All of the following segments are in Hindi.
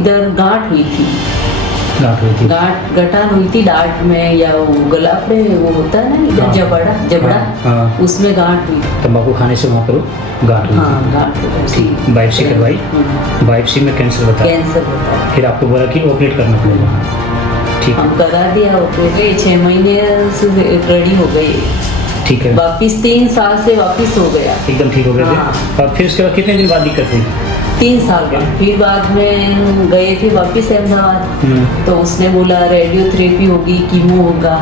इधर गांठ हुई थी, गठान हुई थी डांट में, या वो गला पे वो होता है ना इधर, जबड़ा उसमें गांठ हुई। तंबाकू खाने से वहाँ पर गांठ हुई? हाँ, गांठ हुई थी। बायोप्सी करवाई? बायोप्सी में कैंसर बताया? फिर आपको बोला कि ऑपरेट करना पड़ेगा? ठीक, हम करा दिया ऑपरेट, 6 महीने से रेडी हो गई। ठीक है, वापिस 3 साल से वापिस हो गया, एकदम ठीक हो गए थे। और फिर उसके बाद कितने दिन बाद दिक्कत हुई? 3 साल बाद। फिर बाद में गए थे वापिस अहमदाबाद, तो उसने बोला रेडियोथेरेपी होगी, कीमो होगा।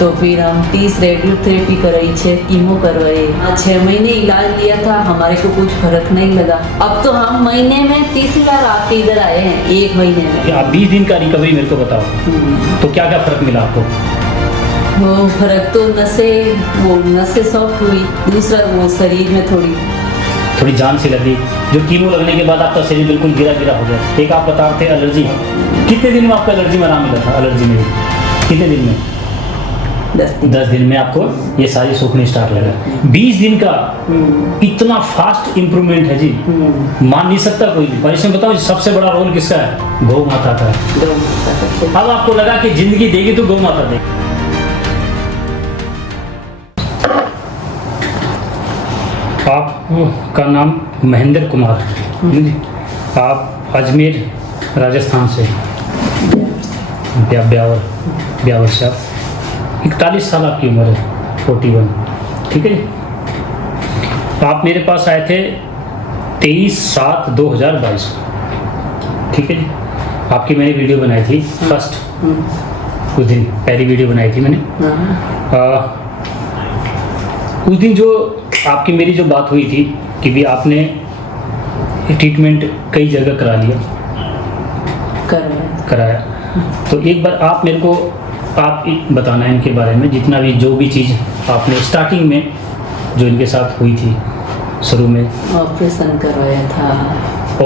तो फिर हम 30 रेडियोथेरेपी कराई, 6 कीमो करवाए। 6 महीने इलाज लिया था, हमारे को कुछ फर्क नहीं लगा। अब तो हम महीने में 30 बार आपके इधर आए हैं, 1 महीने में। आप 20 दिन का रिकवरी मेरे को बताओ, तो क्या क्या फर्क मिला आपको? वो फर्क तो नसें सॉफ्ट हुई, दूसरा वो शरीर में थोड़ी जान सी लगी। जो कीमो लगने के बाद आपका शरीर बिल्कुल गिरा हो गया। एक आप बता रहे थे एलर्जी, कितने दिन में आपको एलर्जी में आराम मिला था? एलर्जी में कितने दिन में? 10 दिन में आपको ये सारी सूखनी स्टार्ट लगा। 20 दिन का इतना फास्ट इम्प्रूवमेंट है जी, मान नहीं सकता कोई भी। और इसमें बताओ सबसे बड़ा रोल किसका है? गौ माता का है। अब आपको लगा कि जिंदगी देगी तो गौ माता देगी। आपका नाम महेंद्र कुमार, आप अजमेर राजस्थान से, ब्यावर से। आप 41 साल आपकी उम्र है, 41, ठीक है। आप मेरे पास आए थे 23/7/2022, ठीक है जी। आपकी मैंने वीडियो बनाई थी फर्स्ट, उस दिन पहली वीडियो बनाई थी मैंने। उस दिन जो आपकी मेरी जो बात हुई थी कि भी आपने ट्रीटमेंट कई जगह करा लिया, कराया। तो एक बार आप मेरे को आप बताना है इनके बारे में, जितना भी जो भी चीज़ आपने स्टार्टिंग में जो इनके साथ हुई थी शुरू में। ऑपरेशन करवाया था।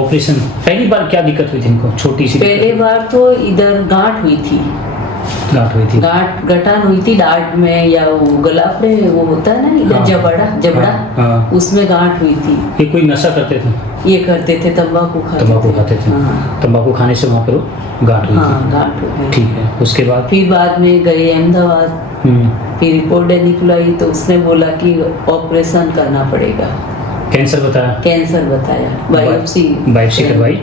ऑपरेशन, पहली बार क्या दिक्कत हुई थी इनको? छोटी सी पहले बार तो इधर गांठ हुई थी, गठान हुई थी डांट में, या वो गला पे वो होता है ना इधर, जबड़ा उसमें गांठ हुई थी। ये कोई नशा करते थे? ये करते थे, तंबाकू खाते थे। तंबाकू खाने से वहाँ पर गांठ हुई थी? गांठ हुई। ठीक है, उसके बाद? फिर बाद में गए अहमदाबाद, फिर रिपोर्ट निकलाई तो उसने बोला कि ऑपरेशन करना पड़ेगा। कैंसर बताया? बायोप्सी करवाई?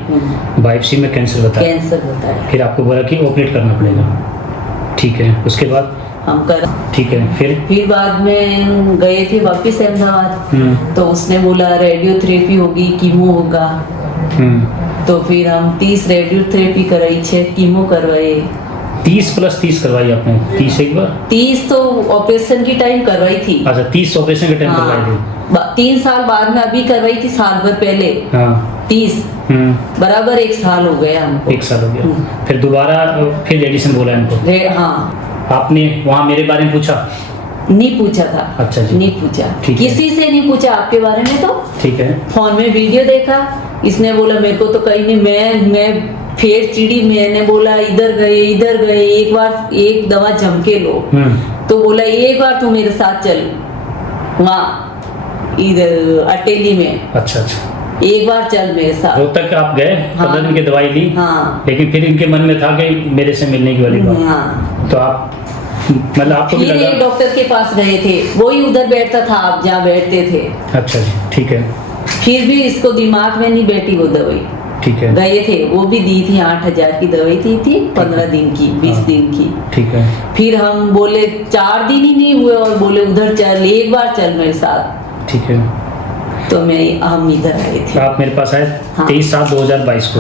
बायोप्सी में कैंसर बताया। फिर आपको बोला कि ऑपरेट करना पड़ेगा, ठीक है। उसके बाद? हम कर, ठीक है। फिर बाद में गए थे वापिस अहमदाबाद, तो उसने बोला रेडियोथेरेपी होगी, कीमो होगा। तो फिर हम 30 रेडियोथेरेपी कराई, 6 कीमो करवाए। 30+30 करवाई आपने? 30 एक बार? 30 तो ऑपरेशन की टाइम करवाई थी। अच्छा, 30 ऑपरेशन के टाइम करवाई थी। 3 साल बाद में अभी करवाई थी, साल भर पहले। 30 बराबर 1 साल हो गया हमको। 1 साल हो गया। फिर दोबारा फिर रेडिएशन बोला इनको? हाँ। आपने वहाँ मेरे बारे में पूछा? नहीं पूछा था। अच्छा जी, नहीं पूछा, किसी से नहीं पूछा आपके बारे में। तो ठीक है, फोन में वीडियो देखा, इसने बोला मेरे को तो कहीं नहीं, मैं फिर चिड़ी, मैंने बोला इधर गए, एक बार एक दवा जम के लो। तो बोला एक बार तू मेरे साथ चल, वहाँ इधर अटेली में। अच्छा, एक बार चल मेरे साथ। रोहतक आप गए? 15 दिन की दवाई ली? लेकिन फिर इनके मन में था कि मेरे से मिलने की वाली बात। तो आप मतलब आपको भी लगा? डॉक्टर के पास गए थे, वही उधर बैठता था, आप जहाँ बैठते थे। अच्छा जी, ठीक है। फिर भी इसको दिमाग में नहीं बैठी वो दवाई। ठीक है, गए थे, वो भी दी थी, 8,000 की दवाई थी 15 दिन की, 20 दिन की। ठीक है। फिर हम बोले 4 दिन ही नहीं हुए और बोले उधर चल, एक बार चल मेरे साथ। ठीक है। तो हम इधर आए थे। आप मेरे पास आए 23/7/2022 को?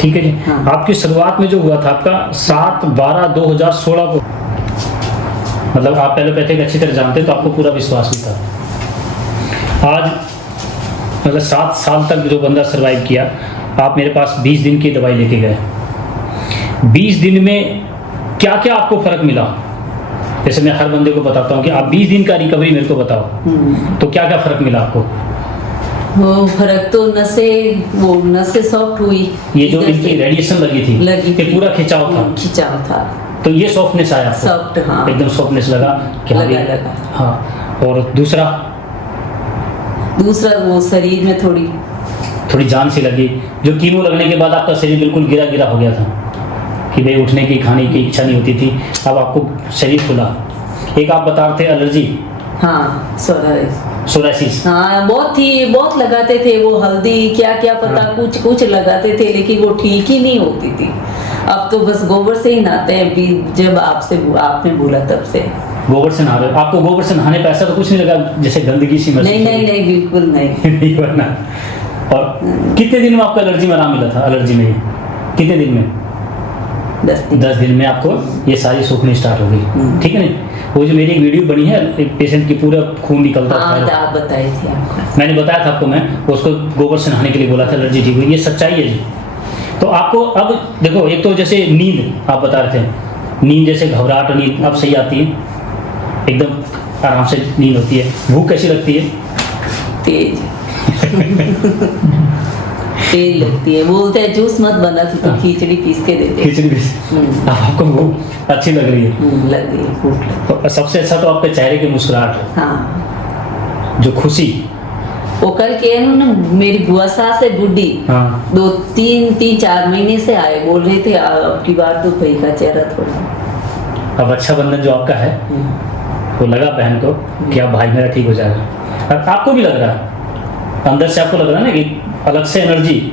ठीक है जी। आपकी शुरुआत में जो हुआ था आपका 7/12/2016 को, मतलब आप एलोपैथिक अच्छी तरह जानते तो आपको पूरा विश्वास भी था। आज मतलब 7 साल तक जो बंदा सरवाइव किया, आप मेरे पास 20 दिन की दवाई लेके गए। 20 दिन में क्या क्या आपको फर्क मिला? जैसे मैं हर बंदे को बताता हूँ कि आप 20 दिन का रिकवरी मेरे को बताओ, तो क्या क्या फर्क मिला आपको? वो फर्क तो नसें सॉफ्ट हुई। ये जो इनकी रेडिएशन लगी थी पूरा खिंचाव था, तो ये सॉफ्टनेस आया? सॉफ्ट, हाँ, एकदम सॉफ्टनेस लगा। लगा। हाँ। और दूसरा वो शरीर में थोड़ी जान सी लगी, जो कीमो लगने के बाद आपका शरीर बिल्कुल गिरा गिरा हो गया था कि भाई उठने की खाने की इच्छा नहीं होती थी, अब आपको शरीर खुला। एक आप बता रहे थे एलर्जी, हाँ सोराइसिस। हाँ बहुत लगाते थे वो हल्दी क्या क्या पता, हाँ। कुछ लगाते थे, लेकिन वो ठीक ही नहीं होती थी। अब तो बस गोबर से ही नहाते हैं, जब आपने बोला तब से। गोबर से नहा रहे हो? आपको गोबर से नहाने पर ऐसा तो कुछ नहीं लगा जैसे गंदगी सी महसूस? नहीं बिल्कुल नहीं। नहीं वरना। और कितने दिन में आपको एलर्जी में आराम मिला था? एलर्जी में कितने दिन में? 10 दिन में आपको ये सारी सूखनी स्टार्ट हो गई, ठीक है ना? वो जो मेरी एक वीडियो बनी है, एक पेशेंट की पूरा खून निकलता था, आप बताए थे आपको, मैंने बताया था आपको, मैं उसको गोबर से नहाने के लिए बोला था, एलर्जी ठीक हुई। ये सच्चाई है जी। तो आपको अब देखो, एक तो जैसे नींद आप बता रहे थे, नींद जैसे घबराहट नींद अब सही आती है, एकदम आराम से नींद होती है। भूख कैसी लगती है? तेज लगती है। बोलते हैं जूस मत बना तो खिचड़ी पीस के देते। खिचड़ी पीस। अब आपको भूख अच्छी लग रही है? लग रही है भूख। तो सबसे अच्छा तो आपके चेहरे की मुस्कुराहट, हाँ, जो खुशी। वो कल के ना मेरी बुआ सास है बुढ़ी, हाँ। 2-3-4 महीने से आए, बोल रहे थे अब की बार तो भाई का चेहरा थोड़ा। अब रक्षाबंधन जो आपका है वो लगा बहन को कि अब भाई मेरा ठीक हो जाएगा। और आपको भी लग रहा है, अंदर से आपको लग रहा है ना कि अलग से एनर्जी,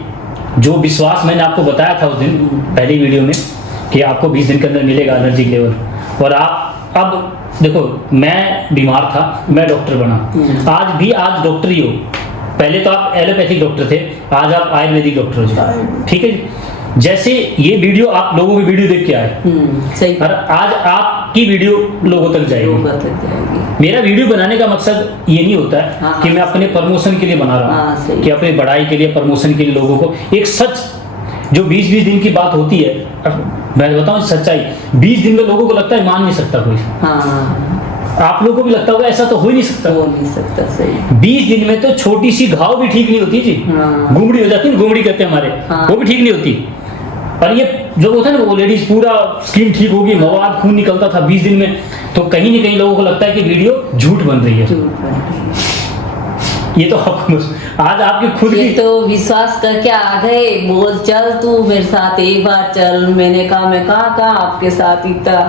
जो विश्वास मैंने आपको बताया था उस दिन पहली वीडियो में कि आपको 20 दिन के अंदर मिलेगा एनर्जी लेवल। और आप अब देखो, मैं बीमार था, मैं डॉक्टर बना, आज भी आप डॉक्टर ही हो। पहले तो आप एलोपैथिक डॉक्टर थे, आज आप आयुर्वेदिक डॉक्टर हो जी, ठीक है जी। जैसे ये वीडियो आप लोगों की वीडियो देख के आए, सही, और आज आपकी वीडियो लोगों तक जाएगी। मेरा वीडियो बनाने का मकसद ये नहीं होता है हाँ, कि मैं अपने प्रमोशन के लिए बना रहा हूँ, कि अपनी बढ़ाई के लिए, प्रमोशन के लिए, लोगों को एक सच जो 20-20 दिन की बात होती है, मैं बताऊँ सच्चाई, 20 दिन में लोगों को लगता है मान नहीं सकता कोई। आप लोगों को भी लगता होगा ऐसा तो हो ही नहीं सकता, सही। 20 दिन में तो छोटी सी घाव भी ठीक नहीं होती जी, गुमड़ी हो जाती है, गुमड़ी कहते हैं हमारे, वो भी ठीक नहीं होती। और ये जो होता है ना, वो लेडीज पूरा स्किन ठीक होगी, मवाद खून निकलता था 20 दिन में, तो कहीं ना कहीं लोगों को लगता है कि वीडियो झूठ बन रही है। ये तो आज आपके खुद की तो विश्वास करके आ गए, बोल चल तू मेरे साथ एक बार चल। मैंने कहा मैं कहाँ आपके साथ इतना,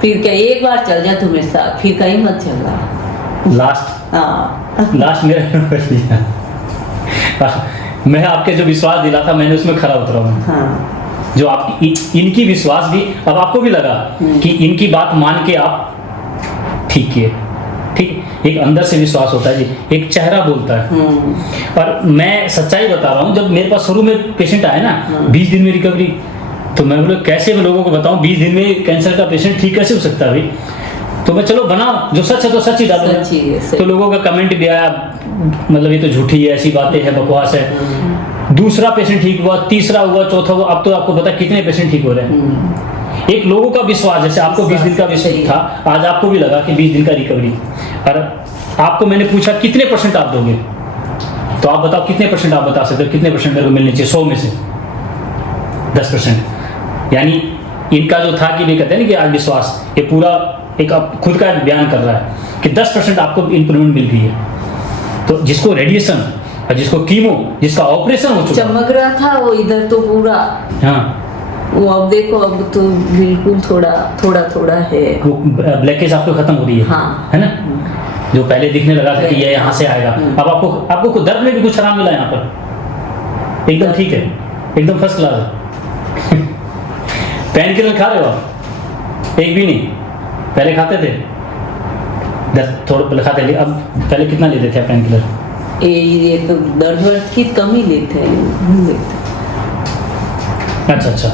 फिर क्या एक बार चल जा तू मेरे साथ, फिर कहीं मत चल रहा। लास्ट मेरा मैं आपके जो विश्वास दिला था मैंने उसमें खरा उतरा हूँ। जो आपकी इनकी विश्वास भी अब आपको भी लगा कि इनकी बात मान के आप ठीक किए, ठीक। एक अंदर से विश्वास होता है जी, एक चेहरा बोलता है। और मैं सच्चाई बता रहा हूँ, जब मेरे पास शुरू में पेशेंट आए ना 20 दिन में रिकवरी, तो मैं बोला कैसे मैं लोगों को बताऊं 20 दिन में कैंसर का पेशेंट ठीक कैसे हो सकता है भाई। तो मैं चलो बनाओ, जो सच है तो सच ही डालो। तो लोगों का कमेंट भी आया, मतलब ये तो झूठी है, ऐसी बातें है, बकवास है। दूसरा पेशेंट ठीक हुआ, तीसरा हुआ, चौथा हुआ, अब तो आपको पता कितने पेशेंट ठीक हो रहे हैं। एक लोगों का विश्वास, जैसे आपको 20 दिन का विश्वास था, आज आपको भी लगा कि 20 दिन का रिकवरी। और आपको मैंने पूछा कितने % आप दोगे, तो आप बताओ कितने % आप बता सकते हो, कितने % मेरे को मिलने चाहिए 100 में से? 10%। यानी इनका जो था कि भी कहते हैं ना कि आज विश्वास, ये पूरा एक आप खुद का बयान कर रहा है कि 10% आपको इम्प्रूवमेंट मिल गई है। तो जिसको रेडिएशन और जिसको कीमो, जिसका ऑपरेशन हो चुका, चमक रहा था वो इधर तो पूरा, हाँ वो अब देखो अब तो बिल्कुल थोड़ा है, वो ब्लैकेज आपको खत्म हो रही है, हाँ, है ना। जो पहले दिखने लगा था कि ये यहाँ से आएगा, अब आपको दर्द में भी कुछ आराम मिला यहाँ पर, एकदम ठीक है, एकदम फर्स्ट क्लास है। पेन किलर खा रहे हो आप? एक भी नहीं, पहले खाते थे? थोड़ा पहले खाते थे, अब पहले कितना लेते थे पेन किलर? ये तो दर्द की कम ही लेते हैं। अच्छा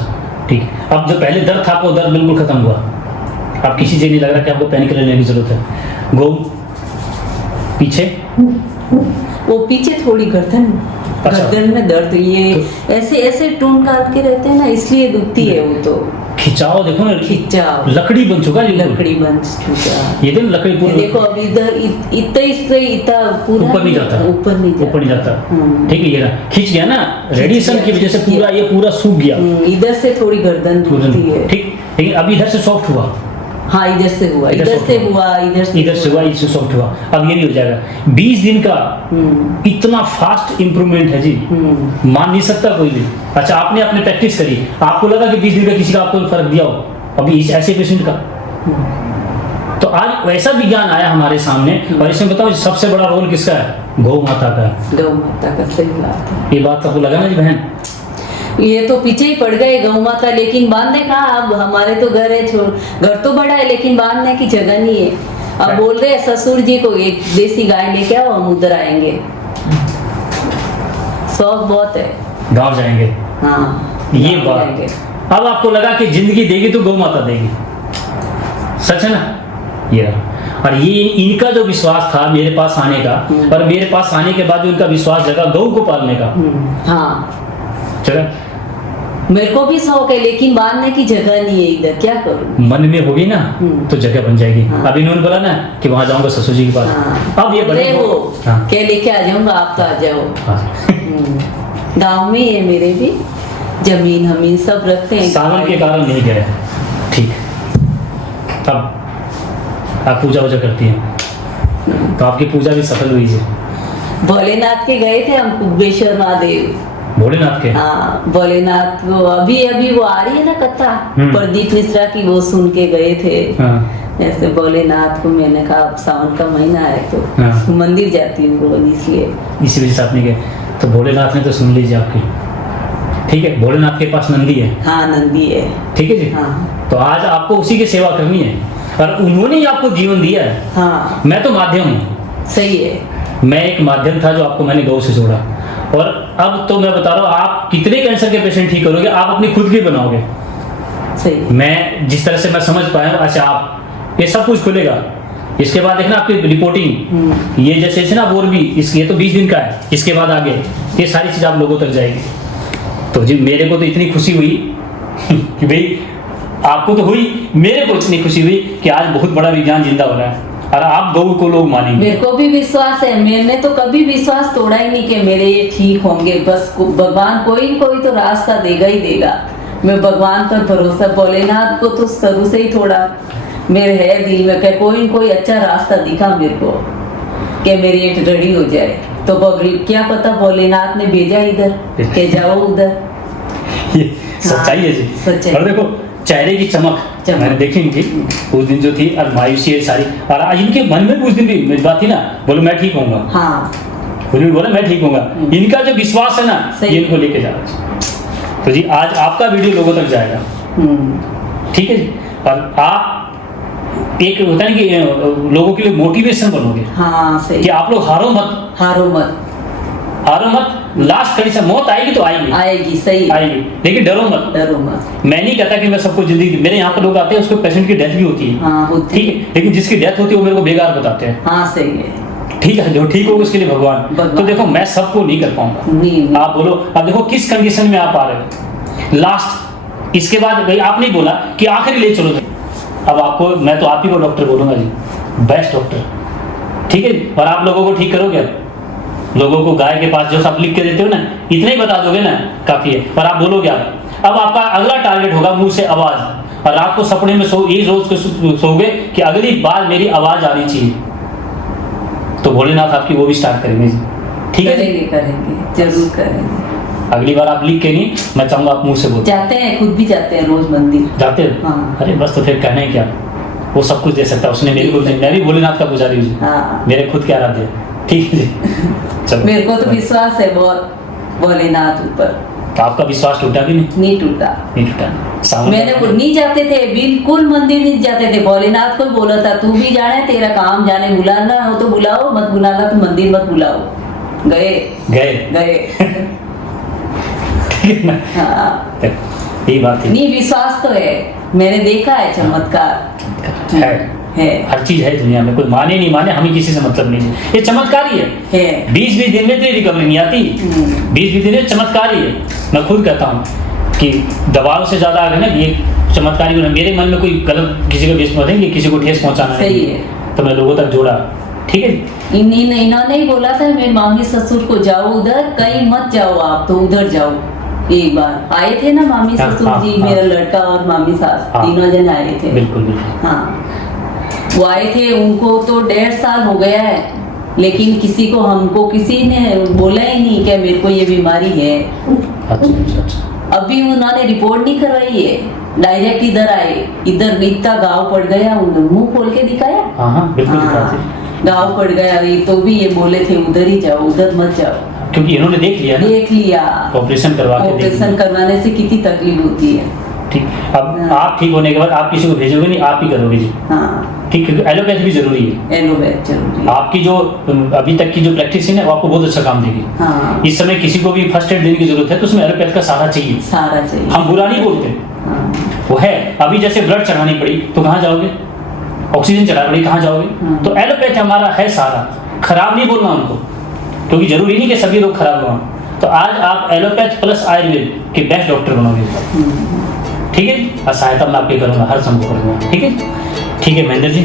ठीक। अब जो पहले दर्द था आपको दर्द बिल्कुल खत्म हुआ, अब किसी से नहीं लग रहा कि आपको पेन किलर लेने की जरूरत है। गो पीछे, वो पीछे थोड़ी गर्दन में दर्द, ये ऐसे टून काट के रहते हैं ना, इसलिए दुखती है वो। तो खिंचाव देखो ना, खिंचाव लकड़ी बन चुका है, लकड़ी बन चुका ये तो लकड़ी पूरी। देखो अब इधर इतना पूरा ऊपर नहीं जाता, ठीक है। ये खिंच गया ना, रेडिएशन की वजह से पूरा ये पूरा सूख गया। इधर से थोड़ी गर्दन दुखती है, ठीक। लेकिन अब इधर से सॉफ्ट हुआ, हाँ इधर से हुआ, इधर इधर से से हुआ, इधर से हुआ, इससे सॉफ्ट हुआ। अब ये नहीं हो जाएगा 20 दिन का, इतना फास्ट इंप्रूवमेंट है जी, मान नहीं सकता कोई भी। अच्छा आपने अपने प्रैक्टिस करी, आपको लगा कि 20 दिन का किसी का आपको फर्क दिया हो अभी इस ऐसे पेशेंट का, तो आज वैसा विज्ञान आया हमारे सामने। और इसमें बताओ सबसे बड़ा रोल किसका है? गौ माता का है। गौ माता का, सही बात है। ये बात आपको लगा ना जी बहन? ये तो पीछे ही पड़ गए गौ माता, लेकिन बांधने का, अब हमारे तो घर है, घर तो बड़ा है लेकिन बांधने की जगह नहीं है। अब बोल रहे हैं ससुर जी को एक देसी गाय लेके आओ, हम उधर आएंगे, शौक बहुत है, गाँव जाएंगे। हाँ ये गाँव बात जाएंगे। अब आपको लगा कि जिंदगी देगी तो गौ माता देगी, सच है ना? ये रहा। और ये इनका जो विश्वास था मेरे पास आने का, और मेरे पास आने के बाद जो इनका विश्वास जगा गौ को पालने का, हाँ चला मेरे को भी शौक है लेकिन बांधने की जगह नहीं है इधर, क्या करूं? मन में होगी ना तो जगह बन जाएगी। हाँ। अब इन्होंने बोला ना कि वहां जाऊंगा ससुर जी के पास। हाँ। अब ये बड़े वो हाँ। क्या लेके आ जाऊंगा, आप तो आ जाओ। हाँ। गाँव में ही है मेरे भी जमीन हमीन सब रखते हैं। सावन के कारण नहीं गए, ठीक। अब आप पूजा वूजा करती हैं तो आपकी पूजा भी सफल हुई है। भोलेनाथ के गए थे हम, कुबेश्वर महादेव, भोलेनाथ के? हाँ भोलेनाथ को अभी वो आ रही है ना कथा प्रदीप मिश्रा की, वो सुन के गए थे। हाँ। ऐसे भोलेनाथ को मैंने कहा अब सावन का महीना है तो हाँ। मंदिर जाती हूँ रोज, इसलिए इसी वजह से आप नहीं गए। तो भोलेनाथ ने तो सुन लीजिए आपकी, ठीक है? भोलेनाथ के पास नंदी है। हाँ नंदी है। ठीक है जी। हाँ। तो आज आपको उसी की सेवा करनी है, और उन्होंने ही आपको जीवन दिया है। हाँ मैं तो माध्यम हूँ, सही है। मैं एक माध्यम था जो आपको मैंने गौ से जोड़ा। और अब तो मैं बता रहा हूँ, आप कितने कैंसर के पेशेंट ठीक करोगे, आप अपनी खुद की बनाओगे। सही है। मैं जिस तरह से मैं समझ पाया हूँ, अच्छा आप ये सब कुछ खुलेगा। इसके बाद देखना आपकी रिपोर्टिंग, ये जैसे ना और भी ये तो 20 दिन का है, इसके बाद आगे ये सारी चीज आप लोगों तक जाएगी। तो जी मेरे को तो इतनी खुशी हुई कि भाई आपको तो हुई, मेरे को इतनी खुशी हुई कि आज बहुत बड़ा विज्ञान जिंदा हो रहा है और आप गौ को लोग मानेंगे। मेरे को भी विश्वास है, मैंने तो कभी विश्वास तोड़ा ही नहीं कि मेरे ये ठीक होंगे। बस भगवान कोई तो रास्ता देगा ही देगा। मैं भगवान पर भरोसा, भोलेनाथ को तो शुरू से ही थोड़ा मेरे है दिल में कि कोई अच्छा रास्ता दिखा मेरे को कि मेरी ये रेडी हो जाए। तो क्या पता भोलेनाथ ने भेजा इधर कि जाओ उधर। ये सच्चाई है जी। सच्चाई। और देखो चेहरे की चमक मैंने देखी इनकी उस दिन जो थी, और मायूसी है सारी, और आज इनके मन में उस दिन भी मेरी बात थी ना, बोलो मैं ठीक होऊंगा। हाँ उन्होंने बोला मैं ठीक होऊंगा। इनका जो विश्वास है ना, ये इनको लेके जा रहा है। तो जी आज आपका वीडियो लोगों तक जाएगा, ठीक है जी। और आप एक होता है कि लोगों के लिए मोटिवेशन बनोगे। हाँ सही। कि आप लोग हारो मत, हारो मत, हारो मत। लास्ट कड़ी से मौत आएगी तो आएगी, आएगी, सही आएगी, लेकिन डरो मत, डरो मत। मैं नहीं कहता कि मैं सबको जिंदगी, मेरे यहाँ पर लोग आते हैं उसको पेशेंट की डेथ भी होती है, हाँ होती ठीक है, लेकिन जिसकी डेथ होती है वो मेरे को बेकार बताते हैं। हाँ सही है। ठीक है, जो ठीक होगा उसके लिए भगवान। तो देखो मैं सबको नहीं कर पाऊंगा। नहीं। आप बोलो, अब देखो किस कंडीशन में आप आ रहे हो लास्ट। इसके बाद भाई आप नहीं बोला कि आखिरी ले चलो, अब आपको मैं तो आप ही को डॉक्टर बोलूंगा जी, बेस्ट डॉक्टर, ठीक है। और आप लोगों को ठीक करोगे, लोगों को गाय के पास जो सब लिख के देते हो ना, इतना ही बता दोगे ना काफी है। पर आप बोलोगे आप, अब आपका अगला टारगेट होगा मुंह से आवाज। और रात को सपने में ये रोज को सोओगे कि अगली बार मेरी आवाज आ रही चाहिए, तो भोलेनाथ आपकी वो भी स्टार्ट करेंगे जी, ठीक है। करेंगे करेंगे जरूर करेंगे। अगली बार आप लिख के नहीं, मैं चाहूंगा आप मुंह से बोलो। जाते हैं, खुद भी जाते हैं रोज मंदिर। जाते हो? हाँ। अरे बस तो फिर कहना है क्या, वो सब कुछ दे सकता है उसने मेरे को। मैं भी भोलेनाथ का पुजारी हूँ जी, हाँ। मेरे खुद के आराध्य, ठीक है जी। चलो मेरे को तो विश्वास है बहुत भोलेनाथ ऊपर। तो आपका विश्वास टूटा भी नहीं? नहीं टूटा। नहीं टूटा। मैंने नहीं जाते थे, बिल्कुल मंदिर नहीं जाते थे। भोलेनाथ को बोला था तू भी जाने, तेरा काम जाने, बुलाना हो तो बुलाओ, मत बुलाना तो मंदिर मत बुलाओ। गए गए गए ठीक है ना? हाँ यही बात थी। नहीं विश्वास तो है, मैंने देखा है चमत्कार है। हर चीज है दुनिया में, कोई माने नहीं माने, हमें किसी से मतलब नहीं है, ये चमत्कार ही है। 20-20 दिन में तो रिकवरी नहीं आती, 20-20 दिन में चमत्कार ही है। मैं खुद कहता हूँ कि दवाओं से ज्यादा आगे ना ये चमत्कार ही। मेरे मन में कोई गलत किसी को विस्मत है कि किसी को ठेस पहुंचाना सही है, तो मैं लोगों तक जोड़ा, ठीक है। इन्होंने ही बोला था मेरे मामी ससुर को, जाओ उधर, कहीं मत जाओ आप, तो उधर जाओ, एक बार आए थे ना मामी हाँ, ससुर हाँ, जी, हाँ। मेरा लड़का और मामी सास, हाँ। तीनों जन आए थे। बिल्कुल बिल्कुल। हाँ, वो आए थे, उनको तो 1.5 साल हो गया है, लेकिन हमको किसी ने बोला ही नहीं कि मेरे को ये बीमारी है। अच्छा। अभी उन्होंने रिपोर्ट नहीं करवाई है, डायरेक्ट इधर आए, इधर इतना गाँव पड़ गया, मुंह खोल के दिखाया। हाँ बिल्कुल दिखाते। गाँव पड़ गया, ये तो भी ये बोले थे उधर ही जाओ, उधर मत जाओ, क्योंकि इन्होंने देख लिया ना, देख लिया। ऑपरेशन करवा के देख ऑपरेशन लिया। करवाने से कितनी तकलीफ होती है। ठीक, अब हाँ। आप ठीक होने के बाद आप किसी को भेजोगे नहीं, आप ही करोगे जी। हाँ, ठीक, क्योंकि एलोपैथी भी जरूरी है। एलोपैथ जरूरी है। आपकी जो अभी तक की जो प्रैक्टिस है ना, वो आपको बहुत अच्छा काम देगी। हाँ, इस समय किसी को भी फर्स्ट एड देने की जरूरत है तो उसमें एलोपैथ का सहारा चाहिए। सारा चाहिए। हम बुरा नहीं बोलते, हाँ, वो है। अभी जैसे ब्लड चढ़ानी पड़ी तो कहाँ जाओगे, ऑक्सीजन चढ़ानी पड़ी कहाँ जाओगे, हाँ। तो एलोपैथ हमारा है सहारा। खराब नहीं बोलना उनको, क्योंकि जरूरी नहीं कि सभी लोग खराब हों। तो आज आप एलोपैथ प्लस आयुर्वेद के बेस्ट डॉक्टर बनोगे। ठीक है, और सहायता मैं आपकी करूंगा, हर संभव करूंगा। ठीक है महेंद्र जी।